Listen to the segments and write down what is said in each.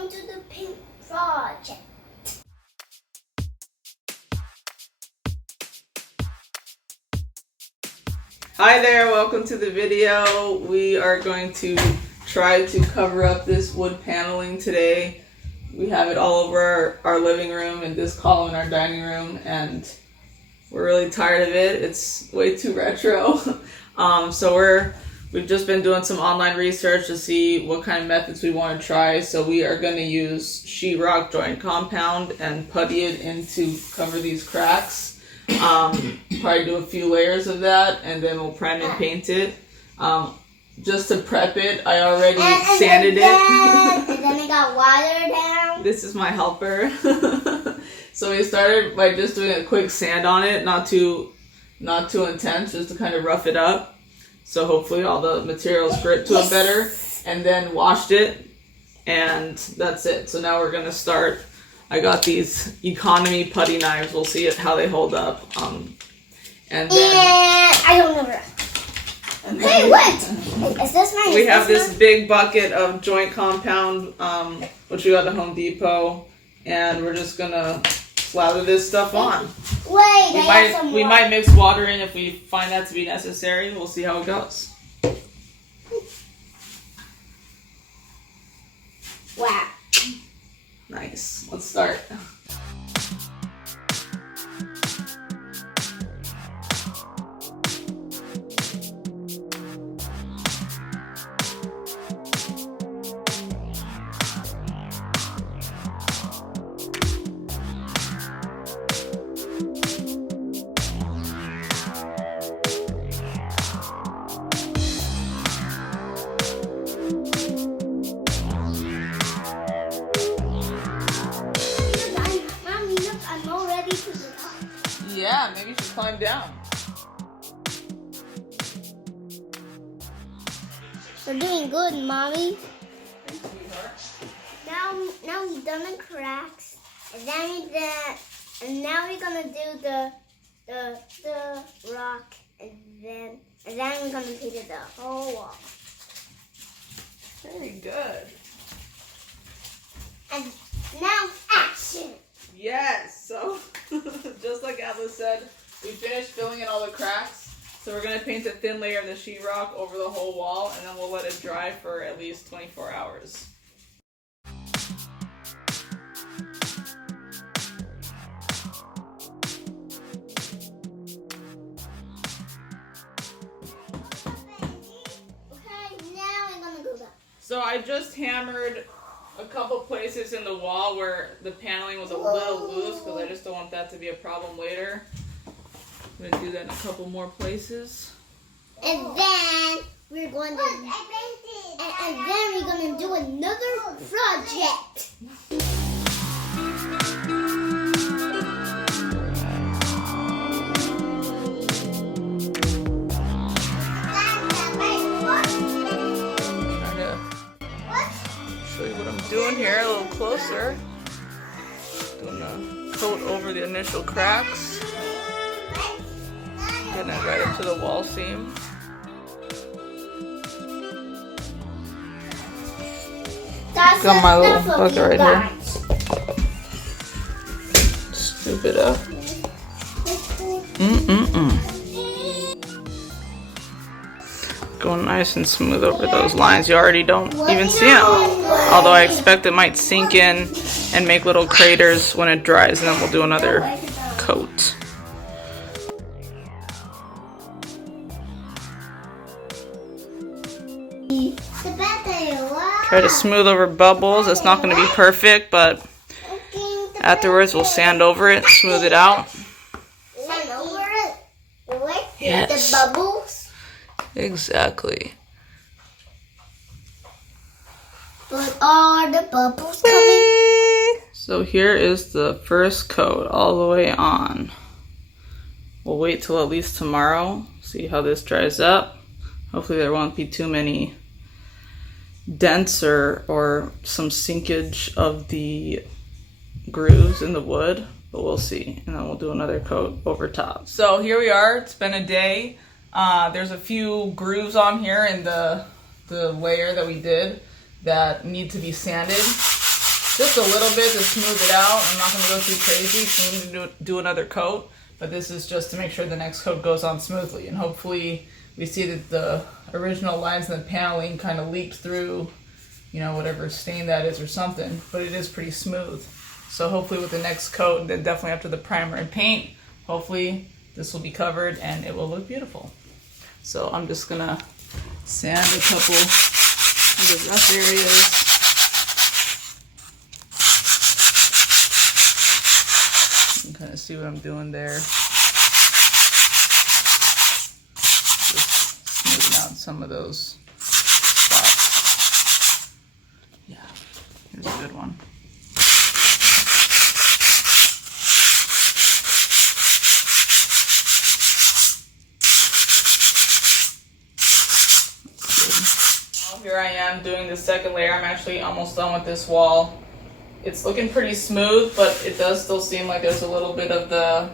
Welcome to the paint project. Hi there, welcome to the video. We are going to try to cover up this wood paneling today. We have it all over our living room and this column in our dining room, and we're really tired of it. It's way too retro. So we've just been doing some online research to see what kind of methods we want to try. So we are going to use sheetrock joint compound and putty it in to cover these cracks. Probably do a few layers of that, and then we'll prime and paint it. Just to prep it, I already sanded it. And then it got water down. This is my helper. So we started by just doing a quick sand on it, not too intense, just to kind of rough it up. So hopefully all the materials grip to it better, and then washed it, and that's it. So now we're gonna start. I got these economy putty knives. We'll see how they hold up. And then I don't know. Hey, what? Is this my? We have this big bucket of joint compound, which we got at Home Depot, and we're just gonna slather this stuff on. Wait, we might mix water in if we find that to be necessary. We'll see how it goes. Wow. Nice. Let's start. Yeah, maybe you should climb down. We're doing good, Mommy. Thanks, sweetheart. Now we've done the cracks, and now we're gonna do the rock, and then we're gonna paint it the whole wall. Very good. And now action. Yes, so just like Atlas said, we finished filling in all the cracks. So we're going to paint a thin layer of the sheetrock over the whole wall, and then we'll let it dry for at least 24 hours. Okay, now I'm gonna go back. So I just hammered a couple places in the wall where the paneling was a little loose, because I just don't want that to be a problem later. I'm going to do that in a couple more places. And then we're going to do another project. Show you what I'm doing here a little closer. Doing a coat over the initial cracks. Getting it right up to the wall seam. Got my little bucket right here. Scoop it up. Going nice and smooth over those lines. You already don't even see them. Although I expect it might sink in and make little craters when it dries, and then we'll do another coat. Try to smooth over bubbles. It's not going to be perfect, but afterwards we'll sand over it, smooth it out. Sand over it? Yes. The bubbles? Exactly. But are the bubbles coming? So here is the first coat all the way on. We'll wait till at least tomorrow, see how this dries up. Hopefully there won't be too many dents or some sinkage of the grooves in the wood, but we'll see. And then we'll do another coat over top. So here we are. It's been a day. There's a few grooves on here in the layer that we did that need to be sanded. just a little bit to smooth it out. I'm not going to go too crazy, so I'm going to do another coat. But this is just to make sure the next coat goes on smoothly. And hopefully we see that the original lines in the paneling kind of leaked through, you know, whatever stain that is or something. But it is pretty smooth. So hopefully with the next coat, and then definitely after the primer and paint, hopefully this will be covered and it will look beautiful. So I'm just going to sand a couple of the rough areas. Kind of see what I'm doing there. Just smoothing out some of those spots. Yeah, here's a good one. Now here I am doing the second layer. I'm actually almost done with this wall. It's looking pretty smooth, but it does still seem like there's a little bit of the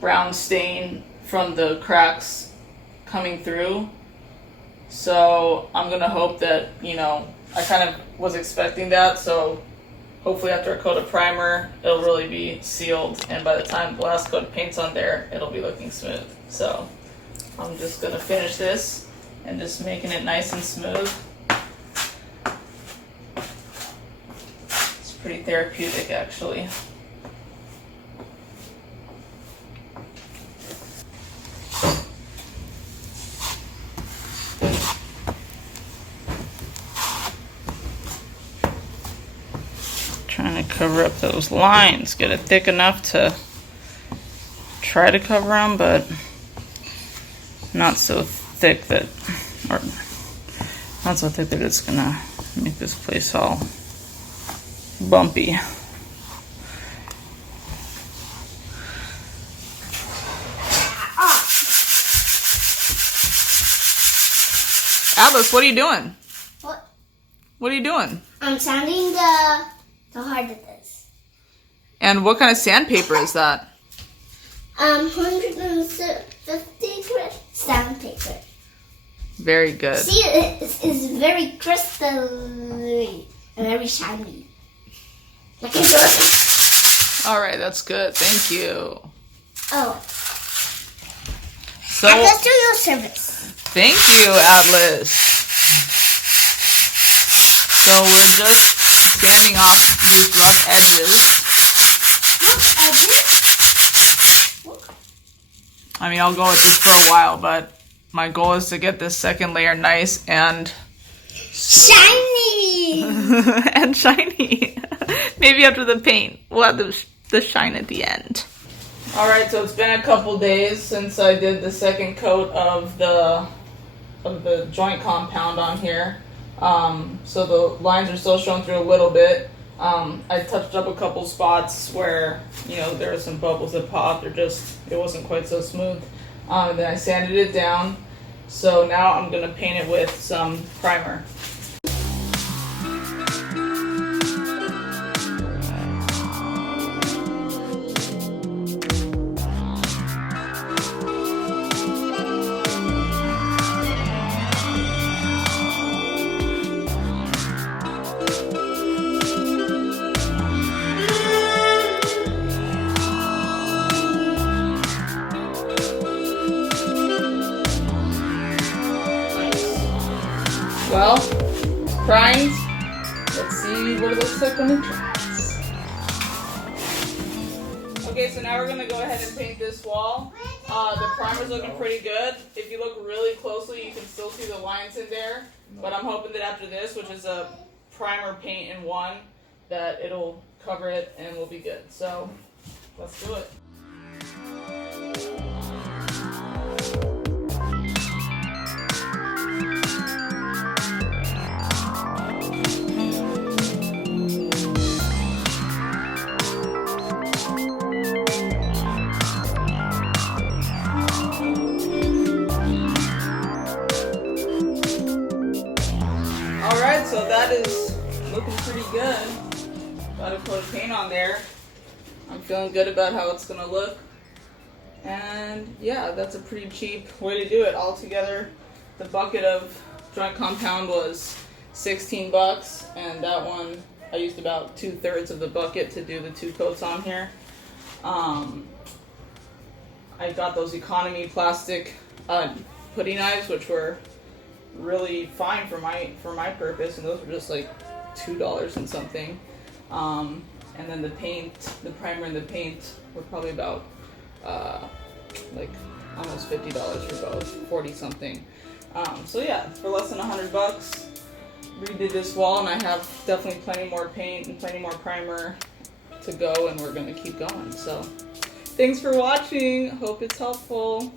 brown stain from the cracks coming through. So I'm gonna hope that, you know, I kind of was expecting that, so hopefully after a coat of primer, it'll really be sealed, and by the time the last coat of paint's on there, it'll be looking smooth. So I'm just gonna finish this and just making it nice and smooth. Pretty therapeutic, actually. Trying to cover up those lines, get it thick enough to try to cover them, but not so thick that, or not so thick that it's gonna make this place all bumpy. Alice, what are you doing? What? What are you doing? I'm sanding the hard it is. And what kind of sandpaper is that? 150 grit sandpaper. Very good. See, it's very crystalline and very shiny. Like a diamond. All right, that's good. Thank you. Oh. So, Atlas, do your service. Thank you, Atlas. So we're just sanding off these rough edges. Rough edges? I mean, I'll go with this for a while, but my goal is to get this second layer nice and shiny. And shiny. Maybe after the paint, we'll have the shine at the end. All right, so it's been a couple days since I did the second coat of the joint compound on here. So the lines are still showing through a little bit. I touched up a couple spots where, you know, there were some bubbles that popped, or just it wasn't quite so smooth. And then I sanded it down. So now I'm gonna paint it with some primer. Well, primed. Let's see what it looks like when it dries. Okay, so now we're gonna go ahead and paint this wall. The primer's looking pretty good. If you look really closely, you can still see the lines in there. But I'm hoping that after this, which is a primer paint in one, that it'll cover it and we'll be good. So let's do it. Alright, so that is looking pretty good. Got a coat of paint on there. I'm feeling good about how it's gonna look. And yeah, that's a pretty cheap way to do it. Altogether, the bucket of joint compound was 16 bucks, and that one I used about 2/3 of the bucket to do the 2 coats on here. I got those economy plastic putty knives, which were really fine for my purpose, and those were just like $2 and something. And then the paint, the primer and the paint were probably about like almost $50 for both, 40 something. So yeah, for less than $100, redid this wall, and I have definitely plenty more paint and plenty more primer to go, and we're gonna keep going. So thanks for watching. Hope it's helpful.